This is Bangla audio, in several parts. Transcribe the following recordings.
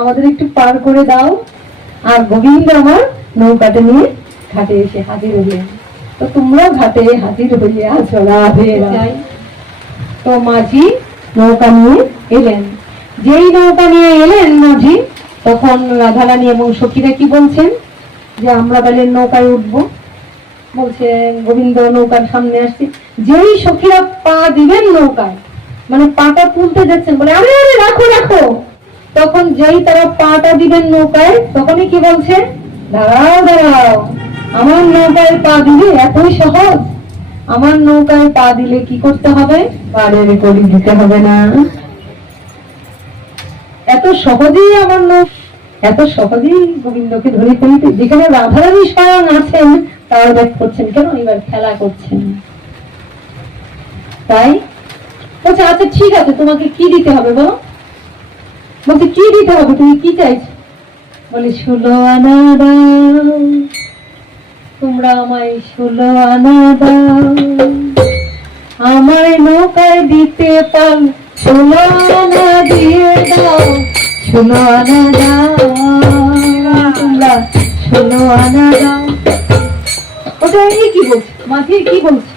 আমাদের একটু পার করে দাও। আর গোবিন্দ আমার নৌকাটা নিয়ে ঘাটে এসে হাজির হইলেন। তো তোমরাও ঘাটে হাজির হইয়া আছো, রাধে রাধে। তো মাঝি নৌকা নিয়ে এলেন। যেই নৌকা নিয়ে এলেন মাঝি, তখন রাধারানী এবং সখীরা কি বলছেন, যে আমরা তাহলে নৌকায় উঠবো। বলছে গোবিন্দ নৌকার সামনে আসছি। যেই সখীরা পা দিবেন নৌকায়, মানে পাটা তুলতে যাচ্ছেন, বলে আরে আরে রাখো রাখো, তখন যেই তারা পাটা দিবেন নৌকায়, তখনই কি বলছে, দাঁড়াও দাঁড়াও, আমার নৌকায় পা দিলে এতই সহজ? আমার নৌকায় পা দিলে কি করতে হবে? পাড়ের কড়ি দিতে হবে না? এত সহজেই আমার এত সহজেই গোবিন্দকে ধরে ফেলতে, যেখানে রাধারানী স্বয়ং আছেন তাও দেখ করছেন কেন, এবার খেলা করছেন। তাই বলছে আচ্ছা ঠিক আছে, তোমাকে কি দিতে হবে বলো? বলছে কি দিতে হবে, তুমি কি চাইছো? বলে 16 আনা দাও, তোমরা আমায় 16 আনা দাও, আমার নৌকায় দিতে পার 16 আনা দিয়ে দাও, 16 আনা দাও, তোমরা 16 আনা দাও। ওটা কি বলছে মাঝি, কি বলছে?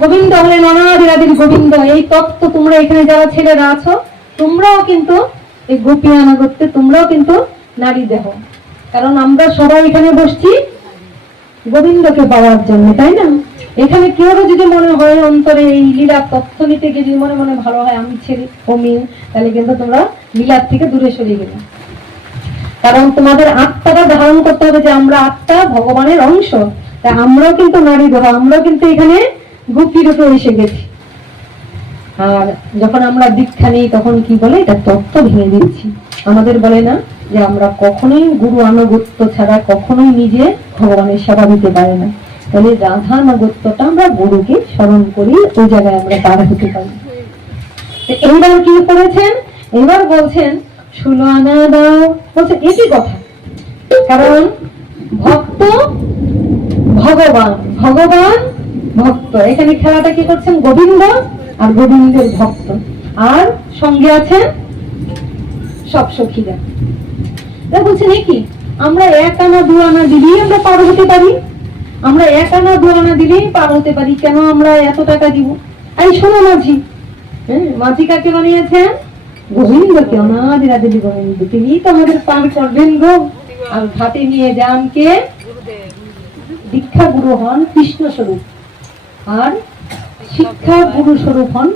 গোবিন্দ হলেন অনাদিরাদির গোবিন্দ। এই তত্ত্ব তোমরা এখানে যারা ছেলেরা আছো, তোমরাও কিন্তু এই গোপী আনা করতে, তোমরাও কিন্তু নারী দেহ। কারণ আমরা সবাই এখানে বসছি গোবিন্দকে পাওয়ার জন্য, তাই না? এখানে কেউ যদি মনে হয় অন্তরে এই লীলা তথ্য নিতে গিয়ে যদি মনে মনে ভালো হয় আমি ছেলে ও মেয়ে, তাহলে কিন্তু তোমরা লীলার থেকে দূরে সরে গেলে। কারণ তোমাদের আত্মাটা ধারণ করতে হবে যে আমরা আত্মা ভগবানের অংশ। তা আমরাও কিন্তু নারী দেহ, আমরাও কিন্তু এখানে গোপী রূপে এসে গেছি। আর যখন আমরা দীক্ষা নিই তখন কি বলে, এটা তত্ত্ব ভেঙে দিচ্ছি। আমাদের বলে না যে আমরা কখনোই গুরু আনুগত্য ছাড়া কখনোই নিজে ভগবানের সেবা দিতে পারে না। তাহলে রাধা আনুগত্যটা আমরা গুরুকে স্মরণ করি, ওই জায়গায় আমরা পার হতে পারি। এইবার কি করেছেন, এবার বলছেন 16 আনা দাও। বলছে একই কথা, কারণ ভক্ত ভগবান, ভগবান ভক্ত। এখানে খেলাটা কি করছেন, গোবিন্দ আর গোবিন্দের ভক্ত, আর সঙ্গে আছেন সব সখীরা। বলছেন কি আমরা 1 আনা 2 আনা দিলেই আমরা পার হতে পারি, আমরা 1 আনা 2 আনা দিলেই পার হতে পারি, কেন আমরা এত টাকা দিব? এই শোনো মাঝি, মাঝি কাকে বানিয়েছেন? গোবিন্দকে, অনাদিরাদি গোবিন্দ। তিনি তো আমাদের পার করবেন গো। আর ঘাটে নিয়ে যান কে? দীক্ষা গুরু হন কৃষ্ণ স্বরূপ, আর শিক্ষা গুরু স্বরূপ হন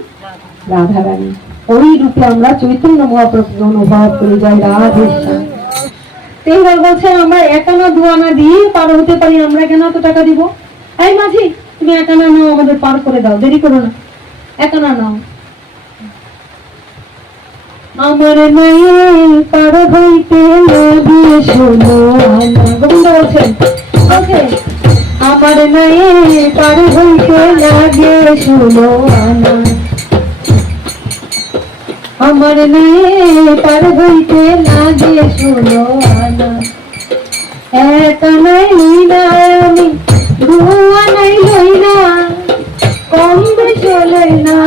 রাধারানী। ওই রূপে আমরা চৈতন্য মহাপ্রভু অনুভব করে যাই। রাধে শ্যাম। এইবার বলছেন আমরা 1 আনা 2 আনা দিয়ে পার হতে পারি, আমরা কেন এত টাকা দিব? এই মাঝি তুমি 1 আনা নাও, আমাদের পার করে দাও, দেরি করো না, 1 আনা নাও। আমার নয়ে পার হইতে লাগে 16 আনা। গোবিন্দ বলছেন আমার নয়ে পার হইতে লাগে 16 আনা, আমার নয়ে পার হইতে লাগে 16 আনা। 1 আনাই লইনা আমি 2 আনাই লইনা, কম চলে না,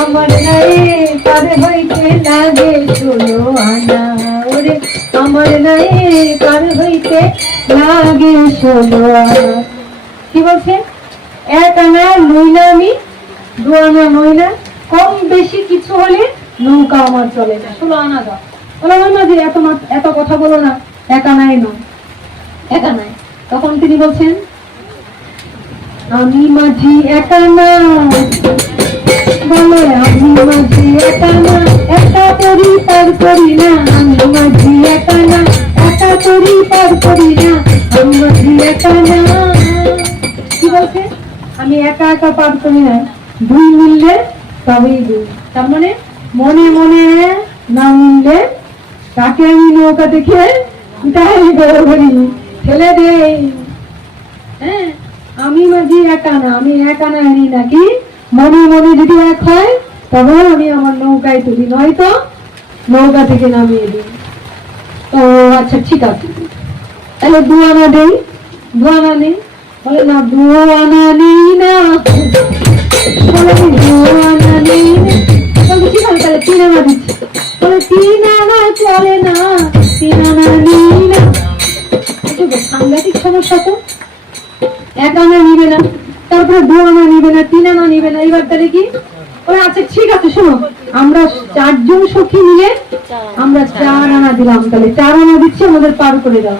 আমার নয়ে পার হইতে লাগে 16 আনা। ওরে আমার নয়ে পার হইতে লাগে 16 আনা। কি বলছে? 1 আনা লইনা আমি, 2 আনা নইনা, কম বেশি কিছু হলে নৌকা আমার চলে না, 16 আনা দাও। বলে আমার মাঝে এত কথা বলো না, 1 আনাই নয়, 1 আনাই। তখন তিনি বলছেন আমি মাঝি 1 আনা, বলে আমি মাঝি 1 আনা, একা করি পার করি না, আমি মাঝি 1 আনা, একা করি পার করি না, আমি মাঝি 1 আনা। কি বলছে? আমি একা একা পার করি না, 2 মিললে তবেই 2। তার মানে মনে মনে না মিললে তাকে আমি নৌকা দেখে ঠেলে দেই। হ্যাঁ, আমি মাঝি 1 আনা, আমি 1 আনা আনি নাকি মনে মনে যদি 1 হয় তবে আমি আমার নৌকায় তুলি, নয়তো নৌকা থেকে নামিয়ে দিই। তো আচ্ছা ঠিক আছে, তাহলে 2 আনা দেই। 2 আনা নেই, বলে না 2 আনা নেই না, 2 আনা নেই, ঠিক আছে, তাহলে 3 আনা দিচ্ছি। বলে 3 আনা চলে না, 3 আনা নিই না। একটু সাংঘাতিক সমস্যা তো। 1 আনা নিবে না, তারপরে 2 আনা নিবে না, 3 আনা নিবে না। এবার তাহলে কি? আচ্ছা ঠিক আছে, শোনো, আমরা 4 জন সখী মিলে আমরা 4 আনা দিলাম, তাহলে 4 আনা দিচ্ছি, আমাদের পার করে দাও।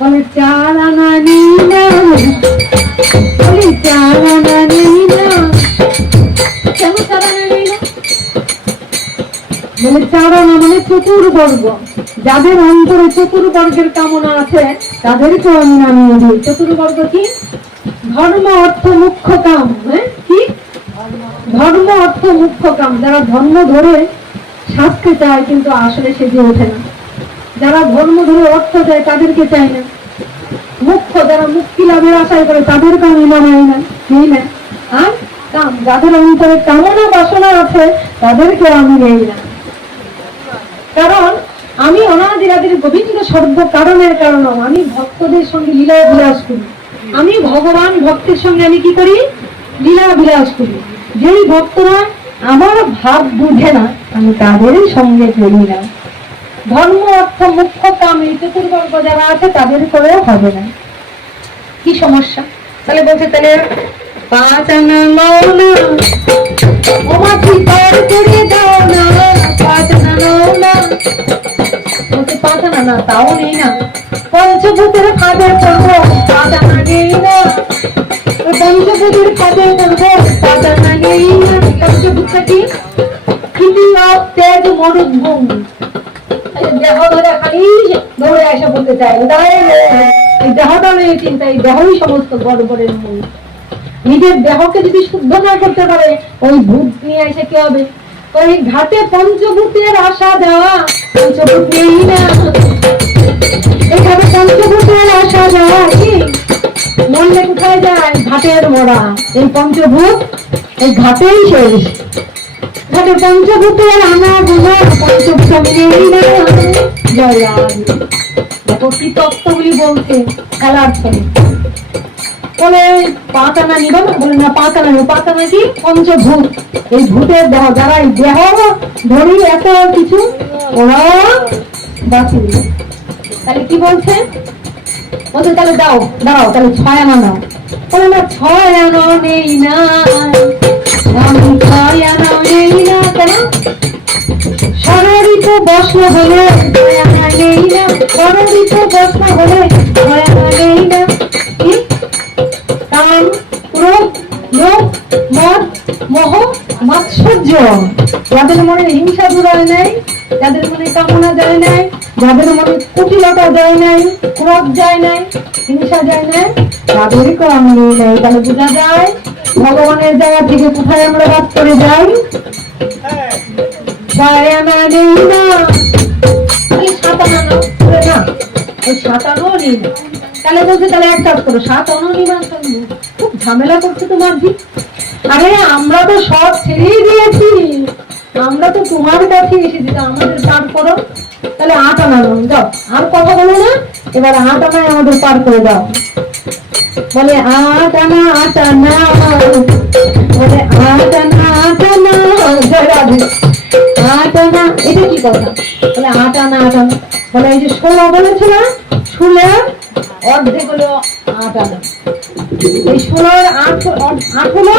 বলে 4 আনা নিই না, বলে 4 আনা নিই না। কেন 4 আনা নিই না? বলে 4 আনা মানে চতুর্বর্গ, যাদের অন্তরে চতুর্বর্গের কামনা আছে তাদেরকে আমি নামিয়ে দিই। চতুর্বর্গ কি? ধর্ম অর্থ মুখ্য কাম। হ্যাঁ, কি? ধর্ম অর্থ মুখ্য কাম। যারা ধর্ম ধরে শাস্তি চায় কিন্তু আসলে সেজে ওঠে না, যারা ধর্ম ধরে অর্থ চায় তাদেরকে চায় না, মুখ্য যারা মুক্তি লাভের আশায় করে তাদেরকে আমি মানাই না, নেই না। আর কাম, যাদের অন্তরে কামনা বাসনা আছে তাদেরকে আমি নেই না। কারণ আমি অনাদিরাদির গোবিন্দ সর্ব কারণের কারণ, আমি ভক্তদের সঙ্গে লীলা বিলাস করি। আমি ভগবান ভক্তের সঙ্গে আমি কি করি? লীলা বিলাস করি। যেই ভক্তরা আমার ভাব বুঝে না আমি তাদের সঙ্গে চলি না। ধর্ম অর্থ মুখ্য কাম এই চতুর্বর্গ যারা আছে তাদের করেও হবে না। কি সমস্যা? তাহলে বলছে তাহলে 5 আনা নাও না, ও মাছি পার করে দাও না, 5 আনা নাও না। বলছে 5 আনা না, তাও নেই না। পঞ্চভূতের ফাঁদে পড়বো, 5 আনা নেই না। পঞ্চভূতের ফাঁদে পড়বো, 5 আনা নেই না। পঞ্চভূতটা কি? তৃতীয় তেজ মরুদ্ভূম। দেহ ধরে খালি দৌড়ে আসা বলতে চাই, এই দেহটা নেই চিন্তা, এই দেহই সমস্ত গড়বড়ের মূল। নিজের দেহকে যদি শুদ্ধ না করতে পারে ওই ভূত নিয়ে এসে কি হবে? ওই ঘাটে পঞ্চভূতের আসা যাওয়া, পঞ্চভূত নেই না। এইভাবে পঞ্চভূতের আসা যাওয়া কি মরলে কোথায় যায়? ঘাটের মরা। এই পঞ্চভূত এই ঘাটেই শেষ। ঘাটে পঞ্চভূতের আনা গোনা, পঞ্চভূত আমি নেই না। জয় রাম। দেখো কি তত্ত্বগুলি বলছে খেলার ছলে। বলে 5 আনা নিবা না? বলে না 5 আনা নেই। 5 আনা কি? পঞ্চভূত। এই ভূতের দেহ, যারা এই দেহ ধরি এত কিছু ওরা বাঁচি। তাহলে কি বলছে? বলছে তাহলে দাও, দাও, তাহলে 6 আনা নাও। বলে না 6 আনা নেই না, আমি 6 আনা নেই না। কেন? ষড়ঋতু বর্ষ হলে 6 আনা নেই না। ষড়ঋতু বর্ষ হলে 6 আনা নেই না। কি? কাম, ক্রোধ, লোভ, মদ, মোহ, মাৎসর্য। যাদের মনে হিংসা জোড়ায় নাই, যাদের মনে কামনা যায় নাই, যাদের মনে কুটিলতা যায় নাই, ক্রোধ যায় নাই, হিংসা যায় নাই, তাদেরকে আমি নেই নাই। তাহলে বোঝা যায় ভগবানের জায়গা থেকে কোথায় আমরা বাদ করে যাই? 6 আনা নেই না। 7 আনা নাও। না, ওই 7 আনাও নেই না। তাহলে বলছে তাহলে এক কাজ করো, 7 আনা নিবা। খুব ঝামেলা করছে তোমার জি। আরে আমরা তো সব ছেড়েই দিয়েছি, আমরা তো তোমার কাছে এসেছি, আমাদের পার করো। তাহলে 8 আনা নাও, যাও, আর কথা বলো না। এবার 8 আনায় আমাদের পার করে দাও। বলে 8 আনা 8 আনা, বলে 8 আনা 8 আনা। জয় রাধে। 8 আনা, এটা কি কথা? বলে 8 আনা 8 আনা। বলে এই যে 16 বলেছে না, 16 অর্ধেক হলো 8 আনা। এই 16 8 হলো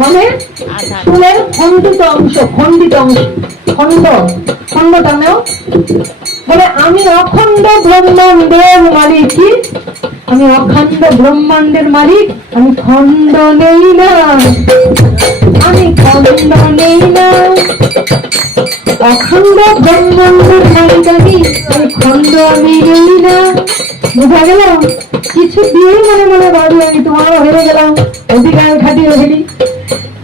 মানে 16 খণ্ডিত অংশ, খণ্ডিত অংশ, খণ্ড, খণ্ডটা নাও। বলে আমি অখণ্ড ব্রহ্মাণ্ডের মালিক। কি? আমি অখণ্ড ব্রহ্মাণ্ডের মালিক, আমি খণ্ড নেই না, আমি খণ্ড নেই না। অখণ্ড ব্রহ্মাণ্ডের মালিক আমি, আমি খণ্ড আমি নেই না। বুঝা গেল? কিছু দিয়েই মনে মনে ভাবি আমি তোমারও হেরে গেলাম, অধিকার খাটিয়ে হেরি।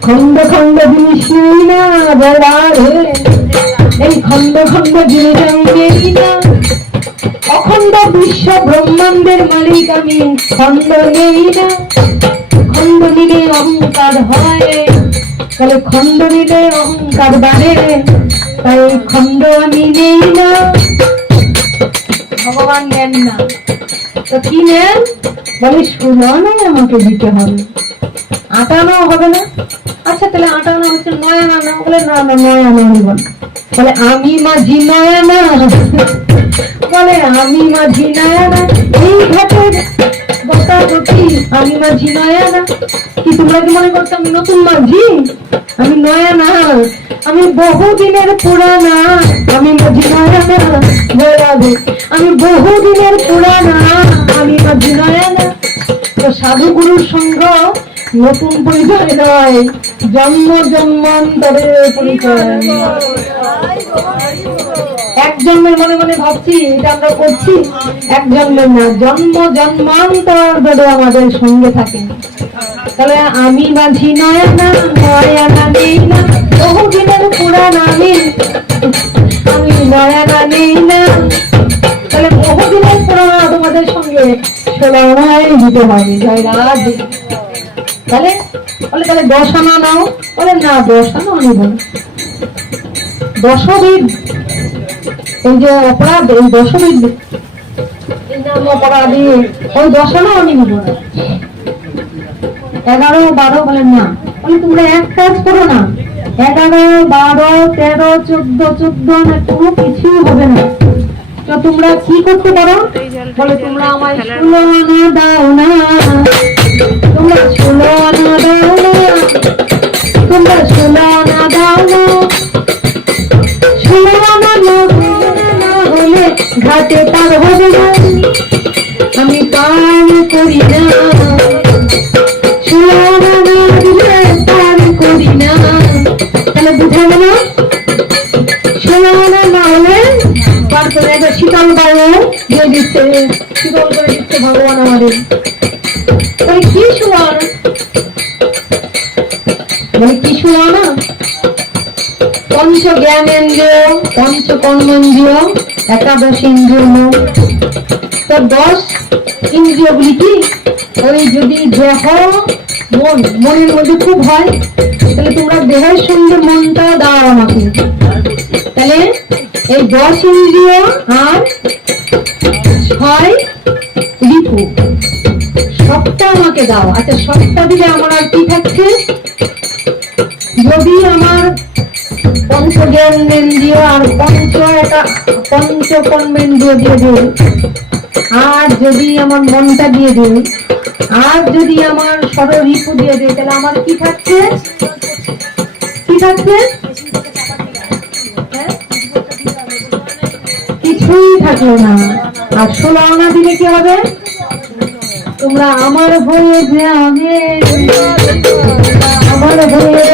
খণ্ড খণ্ড জিনিস নেই না, বলবার এই খণ্ড খণ্ড জিনিস আমি নেই না। অখণ্ড বিশ্ব ব্রহ্মাণ্ডের মালিক আমি, খণ্ড নেই না। খণ্ড নিলে অহংকার হয়, তাহলে খণ্ড নিলে অহংকার বাড়ে, তাই খণ্ড আমি নেই না। ভগবান নেন না, তো কি নেন? বলে 16 আনাই আমাকে দিতে হবে। আটানো হবে না? আচ্ছা তাহলে আটানো হচ্ছে 9 আনা না? বলে না না 9 আনা হইব না। বলে আমি মাঝি 9 আনা, বলে আমি মাঝি 9 আনা, এই ঘাটের বসাবসি আমি মাঝি 9 আনা। কি তোমরা কি মনে করছো আমি নতুন মাঝি? আমি 9 আনা, আমি বহুদিনের পুরানা, আমি মাঝি 9 আনা বলাবে, আমি বহুদিনের পুরানা, আমি মাঝি 9 আনা। তো সাধু গুরুর সঙ্গ নতুন পরিচয় নয়, জন্ম জন্মান্তরের পরিচয়। এক জন্মের মনে মনে ভাবছি এটা আমরা করছি, এক জন্মের না, জন্ম জন্মান্তর ধরে আমাদের সঙ্গে থাকে। তাহলে আমি মাঝি 9 আনা, 9 আনা নেই না, বহুদিনের পুরানা আমি 9 আনা নেই না। তাহলে বহুদিনের পুরানা তোমাদের সঙ্গে 16 আনায় দিতে পারি, জয় রাধে। তাহলে বলে তাহলে 10 আনা নাও, বলে না 10 আনা নিব না। দশবিধ এই যে অপরাধ, এই দশবিধ এই নাম অপরাধী, ওই 10 আনা আমি নিব না। 11, 12 বলেন না, বলে তোমরা এক কাজ করো না, 11, 12, 13, 14, 14 আনা কোনো কিছুই হবে না। তো তোমরা কি করতে পারো? বলে তোমরা আমায় 16 আনা দাও না, তোমরা 16 আনা দাও না, তোমরা 16 আনা দাও না। 16 আনা না হলে ঘাটে পার হবে না, আমি পার করি না। 16 আনা না দিলে পার করি না। তাহলে বুঝা গেল? 16 আনা না হলে পার করে, একটা শীতল বায়ু দিয়ে দিচ্ছে, শীতল করে দিচ্ছে ভগবান আমাদের। তাহলে কি 16 আনা? মানে কি 16 আনা? পঞ্চ জ্ঞানেন্দ্রিয়, পঞ্চ কর্মেন্দ্রিয়, 11 ইন্দ্রিয় মোট। তো 10 ইন্দ্রিয়গুলি কি? ওই যদি দেহ মন, মনের মধ্যে খুব হয়, তাহলে তোমরা দেহের সঙ্গে মনটা দাও আমাকে। তাহলে এই 10 ইন্দ্রিয় আর 6 রিপু, সবটা আমাকে দাও। আচ্ছা সবটা দিলে আমার আর কি থাকছে? যদি আমার পঞ্চ জ্ঞানেন্দ্রিয় আর পঞ্চ কর্মেন্দ্রিয় দিয়ে দিই, আর যদি আমার মনটা দিয়ে দিই, আর যদি আমার ষড় রিপু দিয়ে দিই, তাহলে আমার কি থাকছে? কি থাকছে? কিছুই থাকলো না। আর 16 আনা দিলে কি হবে? তোমরা আমার হয়ে যাবে, আমার হয়ে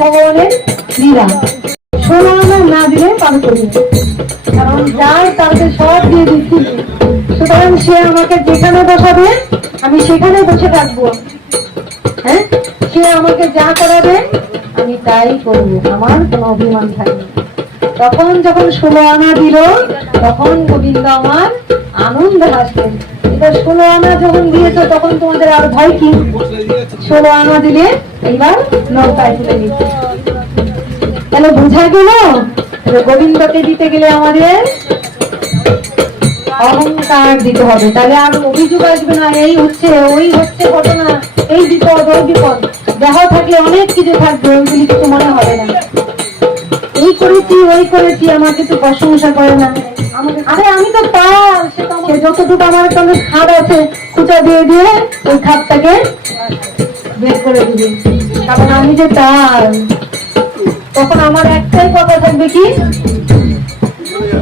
ভগবানের লীলা। 16 আনা না দিলে পার করি, কারণ যার তাকে সব দিয়ে দিচ্ছি, সুতরাং সে আমাকে যেখানে বসাবে আমি সেখানে বসে থাকবো। হ্যাঁ, সে আমাকে যা করাবে আমি তাই করবো, আমার কোনো অভিমান থাকবে। তখন যখন 16 আনা দিল, তখন গোবিন্দ আমার আনন্দ হাসলেন। এবার 16 আনা যখন দিয়েছো তখন তোমাদের আর ভয় কি? 16 আনা দিলে এইবার নৌকায় তুলে নিচ্ছে। তাহলে বোঝা গেল গোবিন্দকে দিতে গেলে আমাদের অহংকার দিতে হবে, তাহলে আর অভিযোগ আসবে না, এই হচ্ছে ওই হচ্ছে ঘটনা, এই বিপদ ওই বিপদ। দেহ থাকলে অনেক কিছু থাকবে, ওইগুলি কিছু মনে হবে না। এই করেছি ওই করেছি, আমার কিছু প্রশংসা করে না। আরে আমি তো পার, সে যতটুকু আমার সঙ্গে খাদ আছে খুঁচা দিয়ে দিয়ে ওই খাদটাকে বের করে দিবে, কারণ আমি যে তার। তখন আমার একটাই কথা থাকবে কি?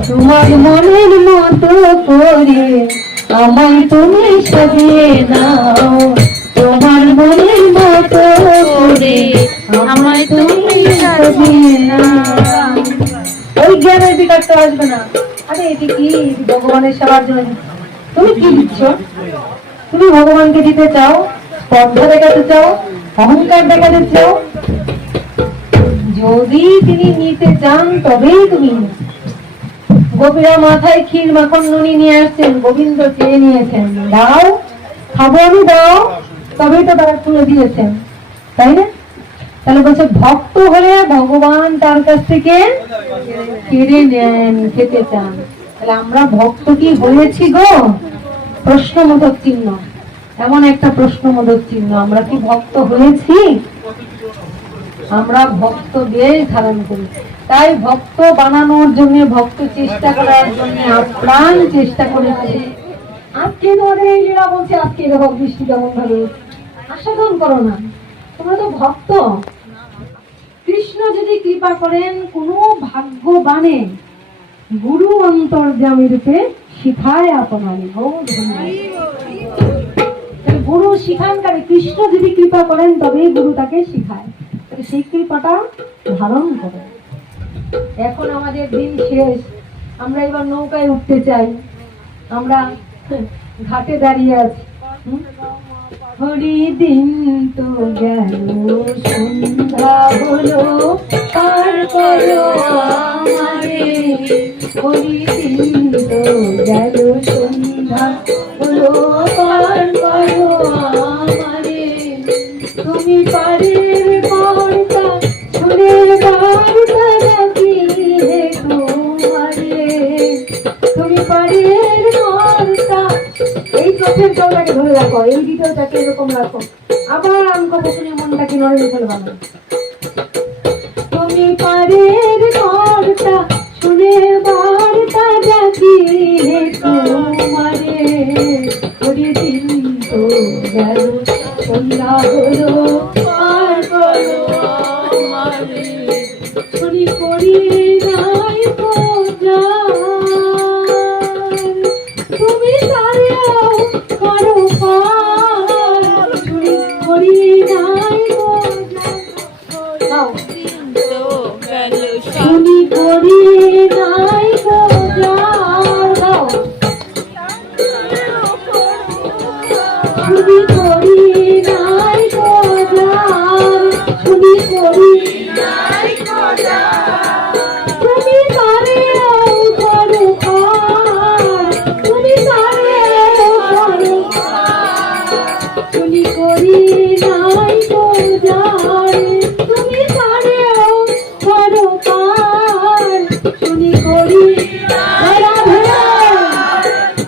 তোমার মনের মতো করে আমায় তুমি সাজিয়ে নাও, তোমার মনের মতো করে আমায় তুমি সাজিয়ে নাও। ওই জ্ঞানের বিকাশটা আসবে না। আরে এটি কি? ভগবানের সেবার জন্য তুমি কি দিচ্ছ? তুমি ভগবানকে দিতে চাও, স্পর্ধা দেখাতে চাও, অহংকার দেখাতে চাও, যদি তিনি নিতে চান তবেই তুমি নাও। গোপীরা মাথায় ক্ষীর মাখন নুনি নিয়ে আসছেন, গোবিন্দ চেয়ে নিয়েছেন, দাও খাবো আমি, দাও, তবেই তো তারা তুলে দিয়েছেন, তাই না? তাহলে বলছে ভক্ত হলে ভগবান তার কাছ থেকে কেড়ে নেন, খেতে চান। তাহলে আমরা ভক্ত কি হয়েছি গো? প্রশ্নবোধক চিহ্ন, এমন একটা প্রশ্নবোধক চিহ্ন, আমরা কি ভক্ত হয়েছি? আমরা ভক্ত বেশ ধারণ করি। তাই ভক্ত বানানোর জন্য, ভক্ত চেষ্টা করার জন্য আপ্রাণ চেষ্টা করেছি। আজকে তোমাদের এই লীলা বলছে, আজকে এরকম বৃষ্টি কেমন ভাবে আস্বাদন করো না, তোমরা তো ভক্ত। কৃষ্ণ যদি কৃপা করেন, কোন ভাগ্যবানে গুরু অন্তর্যামী রূপে শিখায় আপনারে। গুরু শিখানকারী কৃষ্ণ যদি কৃপা করেন তবেই গুরু তাকে শিখায়, সেই কৃপাটা ধারণ করে। এখন আমাদের দিন শেষ, আমরা এবার নৌকায় উঠতে চাই, আমরা ঘাটে দাঁড়িয়ে আছি। হরি দিন তো গেল, সন্ধ্যা হলো, পার করো আমারে। হরি দিন তো গেল, সন্ধ্যা হলো, পার করো আমারে। তুমি পারের কর্তা, সুরের বার্তা নাকি হে তোমারে। তুমি পারের কর্তা। এই চোখের জলটাকে ধরে রাখো, এই ভিডিওটাকে এরকম রাখো, আবার অঙ্ক বসনে মনটাকে নড়ে ফেলবা না। তুমি পারের কর্তা, সুরের বার্তা নাকি হে তোমারে। হরি দিন তো গেল, সন্ধ্যা হলো, পার করো আমারে। শুনি করি নাই তুমি তারেও করো পার। শুনি করি নাই শুনি করি নাই শুনি করি নাই শুনি করি নাই, তুমি তারেও করো পার। তুমি তারেও করো পার। শুনি করি নাই তুমি তারেও করো পার। শুনি করি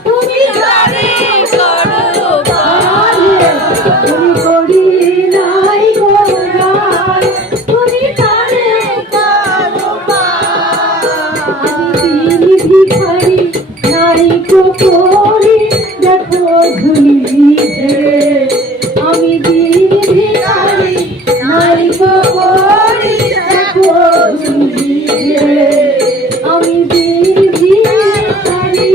তুমি তারে করো পার। শুনি করি নাই তুমি তারে করো পার। আমি দিন ভিখারি নাই করি, দেখো ঝুলি ঝেড়ে। আমি দিন ভিখারি নাই করি, দেখো ঝুলি ঝেড়ে। আমি দিন ভিখারি।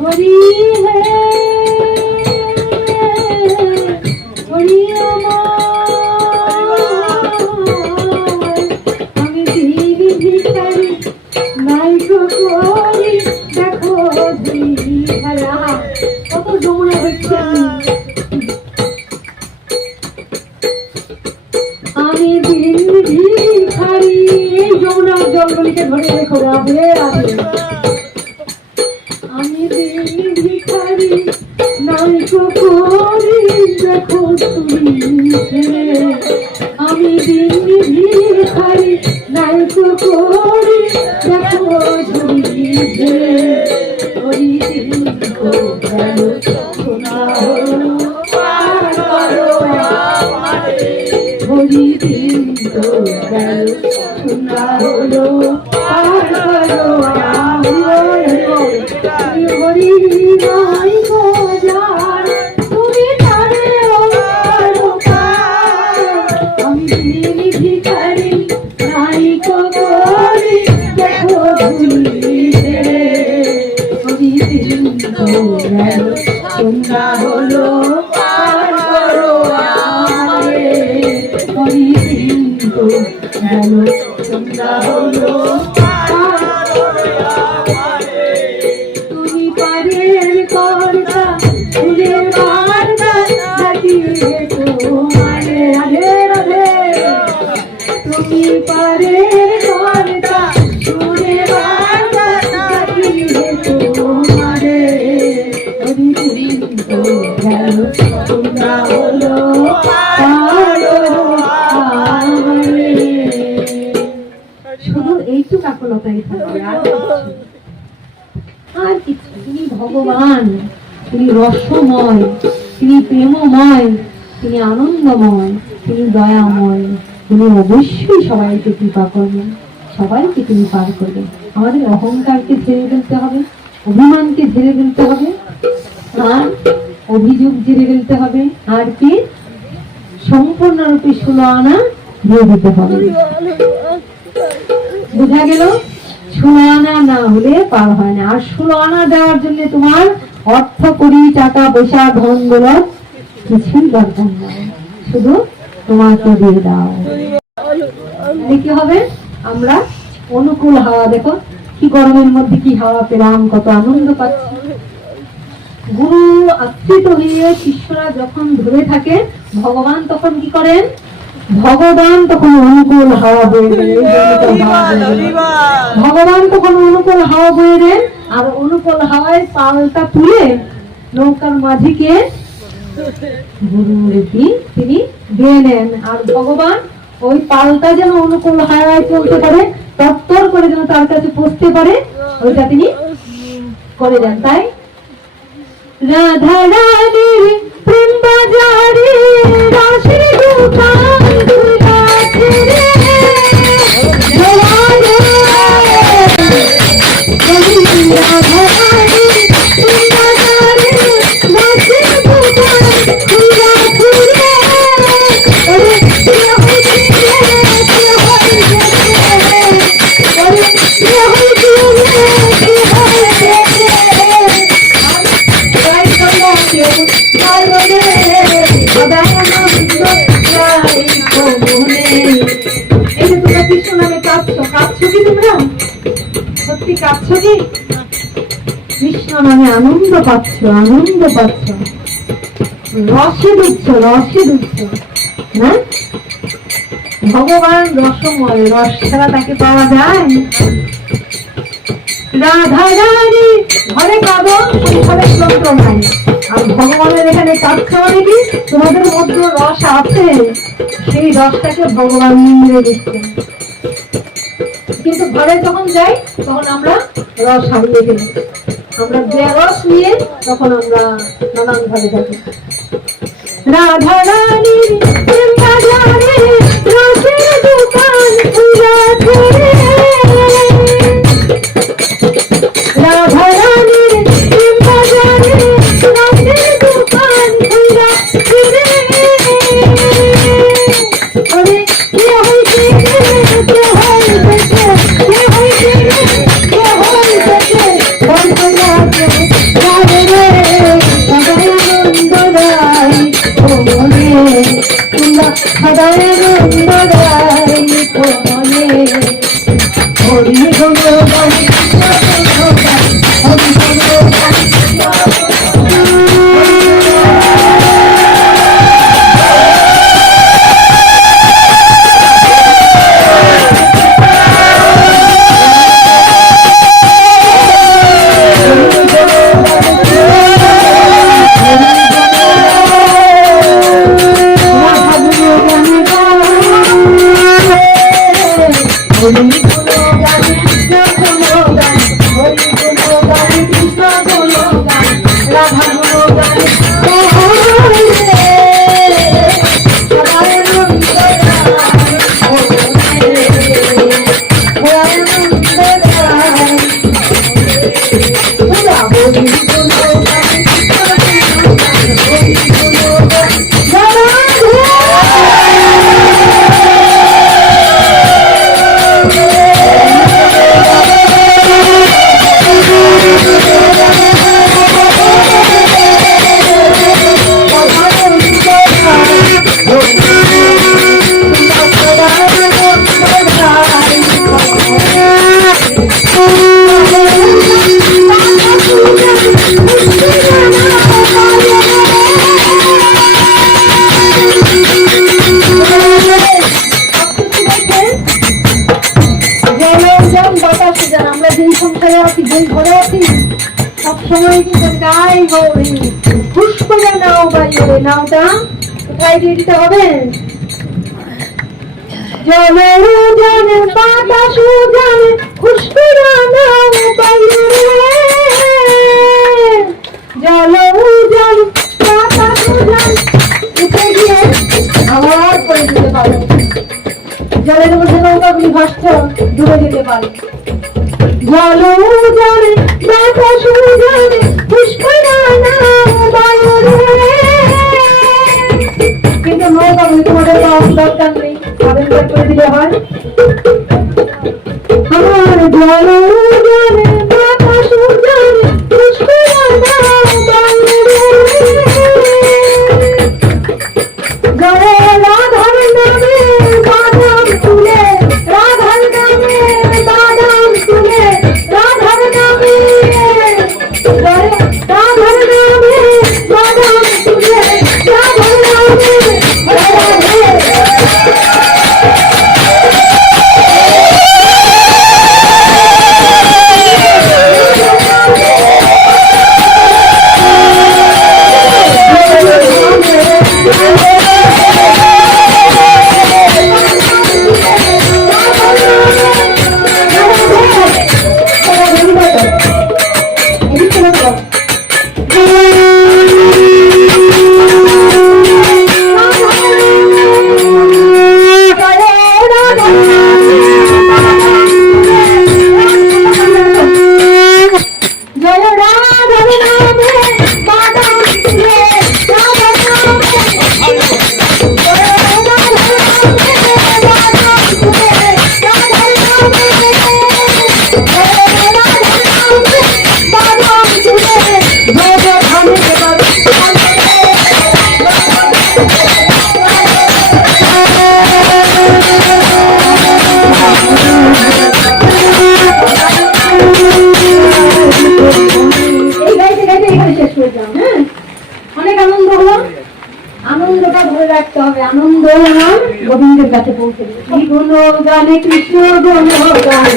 হরি হে হরি আমি দিন ভিখারি নাই করি, দেখো ঝুলি ঝেড়ে। কত যমুনা হচ্ছে। আমি দিন ভিখারি, এই যমুনার জলগুলিকে ধরে রেখো, রাধে রাধে। আমি দিন ভিখারি নাই করি, দেখো ঝুলি ঝেড়ে। আমি দিন ভিখারি নাই করি, দেখো ঝুলি ঝেড়ে। হরি দিন তো গেল, সোনা হলো, পার করো আমারে। হরি দিন তো গেল, সোনা হলো, পার করো আমারে। হরি নাই যার, তুমি তারেও করো পার। আমি দিন ভিখারি নাই করি, দেখো ঝুলি ঝেড়ে। হরি দিন তো গেল, সন্ধ্যা হলো, পার করো আমারে। হরি দিন তো গেল, সন্ধ্যা হলো। আর কিছু, তিনি ভগবান, তিনি রসময়, তিনি প্রেমময়, তিনি আনন্দময়, তিনি দয়াময়। তিনি অবশ্যই সবাইকে কৃপা করবেন, সবাইকে তিনি পার করবেন। আমাদের অহংকারকে ঝেড়ে ফেলতে হবে, অভিমানকে ঝেড়ে ফেলতে হবে, আর অভিযোগ ঝেড়ে ফেলতে হবে, আর কি সম্পূর্ণরূপে 16 আনা দিয়ে দিতে হবে। বোঝা গেল? 16 আনা না হলে পার হয় না। আর 16 আনা দেওয়ার জন্য তোমার অর্থ, কড়ি, টাকা পয়সা, ধন দৌলত কিছুই দরকার নাই, শুধু তোমাকে দিয়ে দাও। কি হবে? আমরা অনুকূল হাওয়া, দেখো কি গরমের মধ্যে কি হাওয়া পেলাম, কত আনন্দ পাচ্ছি। গুরু আশ্রিত হয়ে শিষ্যরা যখন ধরে থাকে, ভগবান তখন কি করেন? ভগবান তখন অনুকূল হাওয়া বয়ে দেন। ভগবান তখন অনুকূল হাওয়া বয়ে দেন, আর অনুকূল হাওয়ায় পালটা তুলে নৌকার মাঝিকে গুরুরূপী তিনি দিয়ে নেন। আর ভগবান ওই পালটা যেন অনুকূল হাওয়ায় চলতে পারে, তত্তর করে যেন তার কাছে পৌঁছতে পারে, ওইটা তিনি করে দেন। তাই রাধা রানীর প্রেম বাজারে রাশের দোকান খুলেছে রে, রাধা রানীর প্রেম বাজারে রাশের দোকান খুলেছে রে, ওরে প্রিয় হইছে রে, প্রিয় হইছে রে, ওরে প্রিয় হইছে রে, প্রিয় হইছে রে। কৃষ্ণ নামে কাঁদছো, কাঁদছো কি তোমরা? সত্যি কাঁদছো কি? কৃষ্ণ নামে আনন্দ পাচ্ছ, আনন্দ পাচ্ছ, রসে ডুবছ, রসে ডুবছ না? ভগবান রসময়, রস ছাড়া তাকে পাওয়া যায়? রাধা রানী ঘরে কাঁদো, সংসারে যন্ত্রণায়, আর ভগবানের এখানে কাঁদছে মানে কি? তোমাদের মধ্যে রস আছে, সেই রসটাকে ভগবান নিংড়ে দিচ্ছেন। কিন্তু ঘরে যখন যাই তখন আমরা রস হারিয়ে ফেলি, আমরা যে রস নিয়ে তখন আমরা নানান ভাবে থাকি। রাধা রানীর প্রেম বাজারে রসের দোকান খুলেছে রে, রাধা রানীর প্রেম বাজারে রসের দোকান খুলেছে রে, ওরে প্রিয় হইছে রে, প্রিয় হইছে রে, প্রিয় হইছে রে, প্রিয় হইছে রে, বন্ধ রাখো যাবে রে, সদাই আনন্দ রাই ও মনে, তোমরা সদাই আনন্দ রাই ও মনে। হরি ভগবান হরি ভগবান নাওটা কোথায় দিয়ে দিতে হবে? জলের জলে বাতাস জানে পুষ্করানা বাইরে জল উজান বাতাস উজান উঠে গিয়ে আবার পড়ে যেতে পারে। জলের মধ্যে নৌকাগুলি ভাসছে, ডুবে যেতে পারে। জল উজানে বাতাস উজানে পুষ্করানা বাইরে, কিন্তু নৌকাগুলি তোমাদের দরকার নেই, তাদের করে দিলে হয়। আমার জল উজানে বাতাস উজানে পুষ্করানা বাইরে, জলে রাধার নামে বাদাম তুলে, রাধার নামে বাদাম তুলে, রাধার নামে জলে রাধার নামে বাদাম তুলে, রাধার নামে অনেক আনন্দ হলো। আনন্দটা ধরে রাখতে হবে, আনন্দ আমার গোবিন্দের কাছে পৌঁছে দেবে। কি গুণ গানে কৃষ্ণ গুণ গান,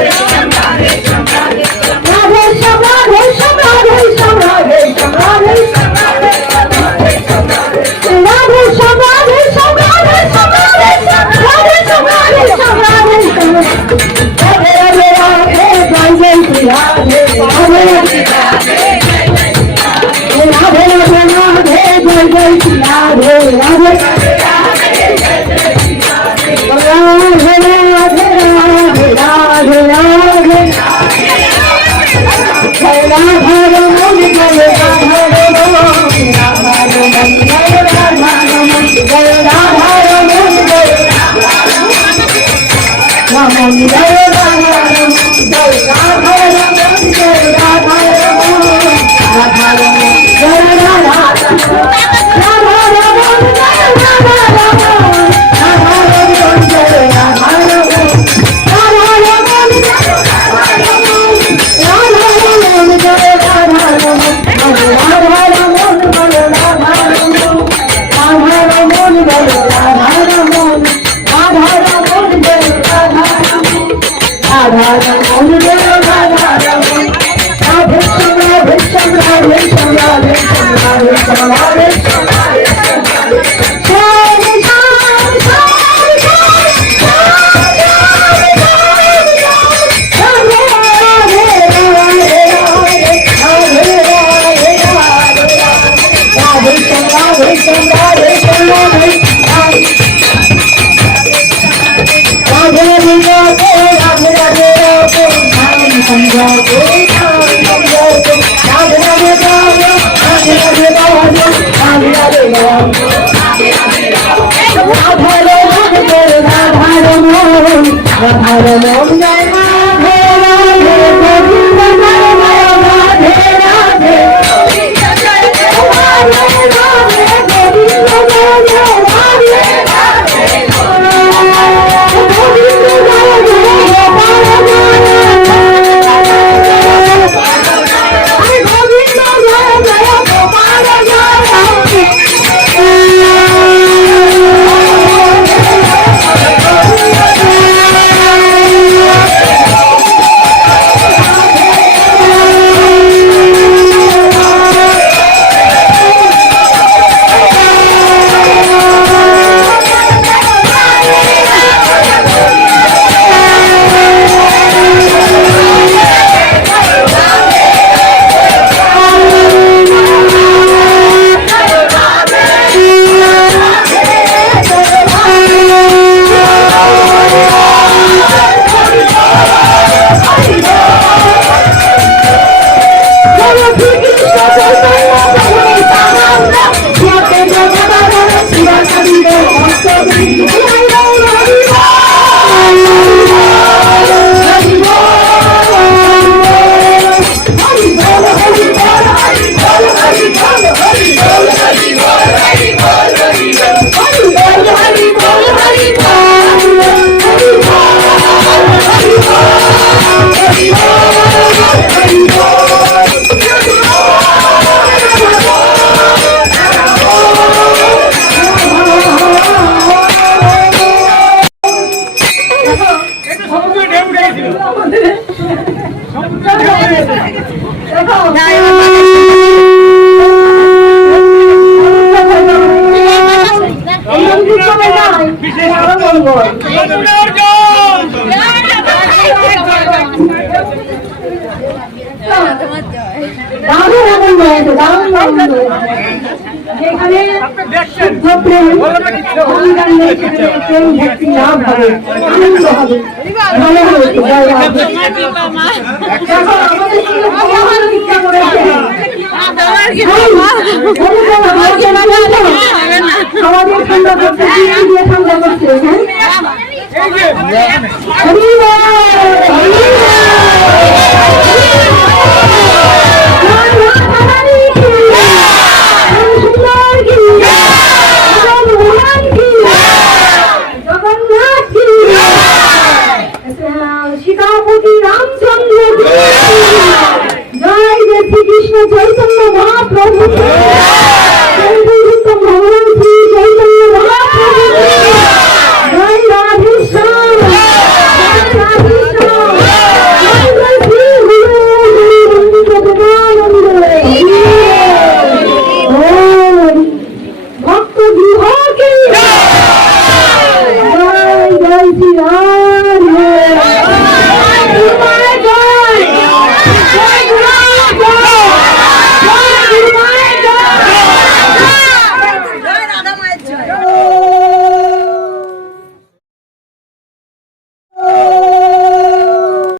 আমাদের